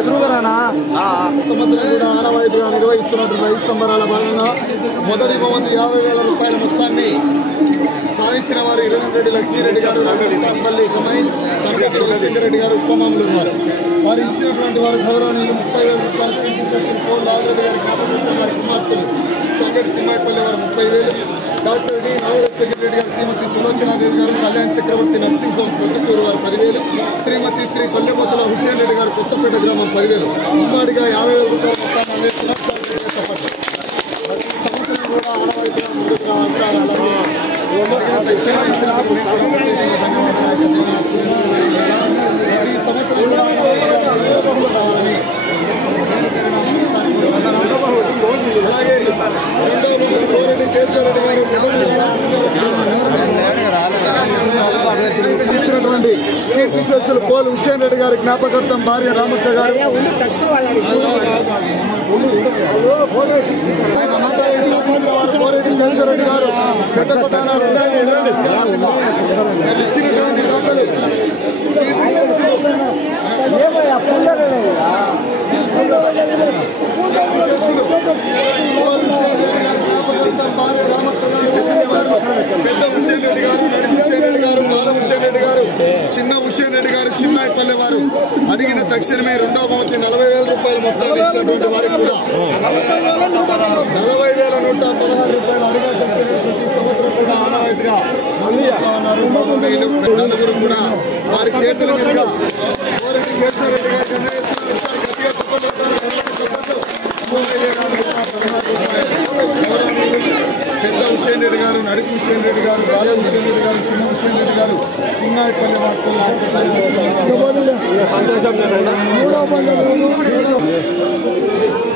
ఎదురుగానా సంవత్సరం కూడా ఆనవాయితీగా నిర్వహిస్తున్నటువంటి రైతు సంబరాల భాగంగా మొదటి బహుమతి 50,000 రూపాయల మొత్తాన్ని సాధించిన వారు ఇరవెంరెడ్డి లక్ష్మీరెడ్డి గారు, పల్లి కమైన్స్, రెడ్డి గారు, ఉపమాములు వారు. వారు ఇచ్చినటువంటి వారు గౌరవనీయులు 30,000 రూపాయలు తీసేసిన పోల్ లాల్రెడ్డి గారి జ్ఞాపకం వారి కుమార్తెలు సంగటి తిమ్మాయిపల్లి వారు 30,000, డాక్టర్ డి నాగరెడ్డి గారు, శ్రీమతి సులోచనాదేవి గారు, కళ్యాణ్ చక్రవర్తి నర్సింగ్ హోమ్ కొత్తూరు వారు 10,000, శ్రీమతి శ్రీ పల్లెమొత్తల హుసేన్ రెడ్డి గారు కొత్తపేట గ్రామం 10,000, ఉమ్మడిగా 50,000 రూపాయల మొత్తాన్ని అందిస్తున్నారు. సంవత్సరం కూడా ఆనవాయితీగా ముందుకు రావాలి. ఈ సంవత్సరం కూడా అలాగే రెండవ కోరెడ్డి కేశవరెడ్డి గారు ఇచ్చినటువంటి కీర్తిశేషులు పోలు హుసేన్ రెడ్డి గారి జ్ఞాపకార్థం భార్య రామక్క గారు, కోరెడ్డి కేశవరెడ్డి గారు ఇచ్చినటువంటి దాతలు భార్య రామక్క గారు, పెద్ద హుసేన్ రెడ్డి గారు, నడిపి హుసేన్ రెడ్డి గారు, బాల హుసేన్ రెడ్డి గారు, చిన్న హుసేన్ రెడ్డి గారు, చిన్నాయిపల్లె వారు అడిగిన తక్షణమే రెండవ బహుమతి 40,000 రూపాయల మొత్తాన్ని ఇచ్చినటువంటి వారికి కూడా 40,116 రూపాయలు అడిగిన తక్షణమే ఆనవాయితీగా నలుగురు కూడా వారి చేతుల మీదుగా కోరెడ్డి కేశవరెడ్డి గారు పెద్ద హుసేన్ రెడ్డి గారు, నడిపి హుసేన్ రెడ్డి గారు, బాల హుసేన్ రెడ్డి గారు, చిన్న హుసేన్ రెడ్డి గారు, చిన్నాయిపల్లి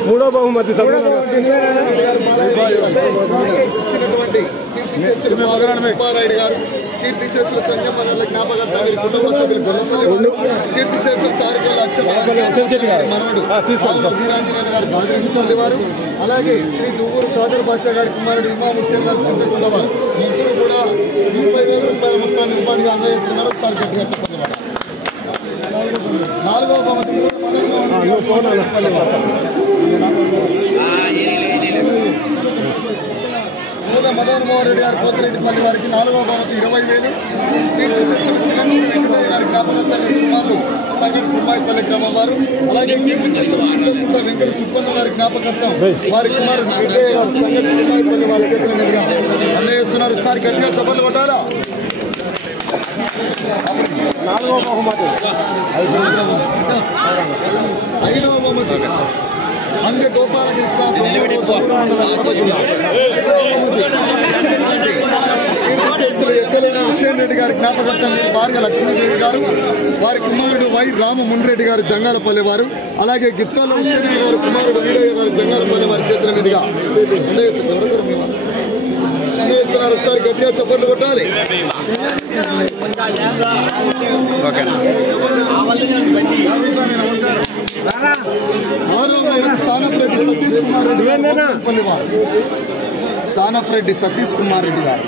మూడో బహుమతి ఇచ్చినటువంటి కీర్తిశేషులు సుబ్బారాయుడు గారు, కీర్తిశేషుల సంజమ్మ గారి జ్ఞాపకార్థం వీరి కుటుంబ సభ్యులు గొల్లపల్లి, కీర్తిశేషులు సారిపల్లి అచ్చమ్మ మనవడు వీరాంజనేయులు గారు బాదిరెడ్డి వారు, అలాగే శ్రీ దువ్వూరు ఖాదర్ బాషా గారి కుమారుడు ఇమాం హుసేన్ గారు చింతకుంట వారు ముగ్గురు కూడా 30,000 రూపాయల మొత్తాన్ని ఉపాధిగా అందజేస్తున్నారు. ఒకసారి గట్టిగా చెప్పండి. నాలుగవ బహుమతి మదన్ మోహన్ రెడ్డి గారు కోతిరెడ్డిపల్లి వారికి 4వ బహుమతి 20,000, కీర్తిశేషులు చిన్నూరు వెంకటయ్య గారి జ్ఞాపకార్థం కుమారులు సంగటి తిమ్మాయిపల్లి గ్రామం వారు, అలాగే కీర్తిశేషులు చింతకుంట వెంకట సుబ్బన్న గారి జ్ఞాపకార్థం వారి కుమారుడు వెంకటయ్య గారు సంగటి తిమ్మాయిపల్లి వారి చేతుల మీదుగా అందజేస్తున్నారు. ఒకసారి గట్టిగా చప్పట్లు కొట్టారా. 4వ బహుమతి 5వ బహుమతి అందే గోపాలకృష్ణ ఎక్కలేని హుసేన్ రెడ్డి గారి జ్ఞాపకార్థం వీరి భార్య లక్ష్మీదేవి గారు, వారి కుమారుడు వై రామ మున్రెడ్డి గారు జంగాలపల్లి వారు, అలాగే గిత్తాల హుసేన్ రెడ్డి గారు కుమారుడు వీరయ్య గారు జంగాలపల్లి వారి చేతుల మీదుగా అందజేస్తున్నారు. ఒకసారి గట్టిగా చప్పట్లు కొట్టాలి. సానఫరెడ్డి సతీష్ కుమార్ రెడ్డి వారు, సానఫరెడ్డి సతీష్ కుమార్ రెడ్డి గారు,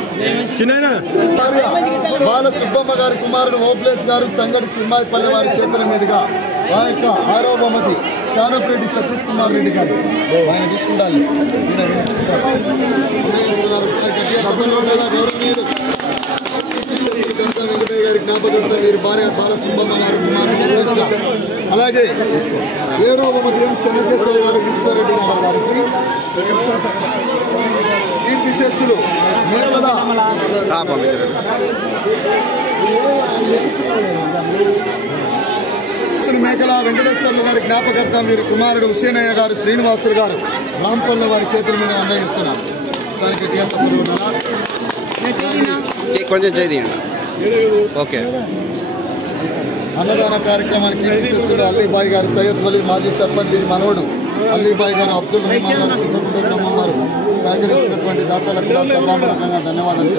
బాల సుబ్బమ్మ గారి కుమారుడు ఓప్లేస్ గారు సంగటి తిమ్మాయిపల్లి వారి చేతుల మీదుగా ఆ యొక్క 6వ బహుమతి సానఫరెడ్డి సతీష్ కుమార్ రెడ్డి గారు ఆయన తీసుకుంటారు. గౌరవనీయులు వెంకటయ్య గారి జ్ఞాపకార్థం వీరి భార్య బాల సుబ్బమ్మ గారు కుమారుడు, అలాగే 7వ బహుమతి చంద్రకేశ్వర గారు ఈశ్వరరెడ్డి గారికి, కీర్తిశేషులు మేకల వెంకటేశ్వర్లు గారి జ్ఞాపకార్థం వీరి కుమారుడు హుసేనయ్య గారు శ్రీనివాసులు గారు రాంపల్లి వారి చేతుల మీద అందజేస్తున్నారు. సార్ గట్టిగా కొంచెం చేయండి. ఓకే. అన్నదాన కార్యక్రమానికి కీర్తిశేషులు అల్లీబాయ్ గారు సయ్యద్ వలీ మాజీ సర్పంచ్ వీరి మనవడు అల్లీబాయ్ గారు అబ్దుల్ రెహమాన్ గారు చిన్నకుంట గ్రామం వారు సహకరించినటువంటి దాతలకు కూడా సభాముఖంగా ధన్యవాదాలు.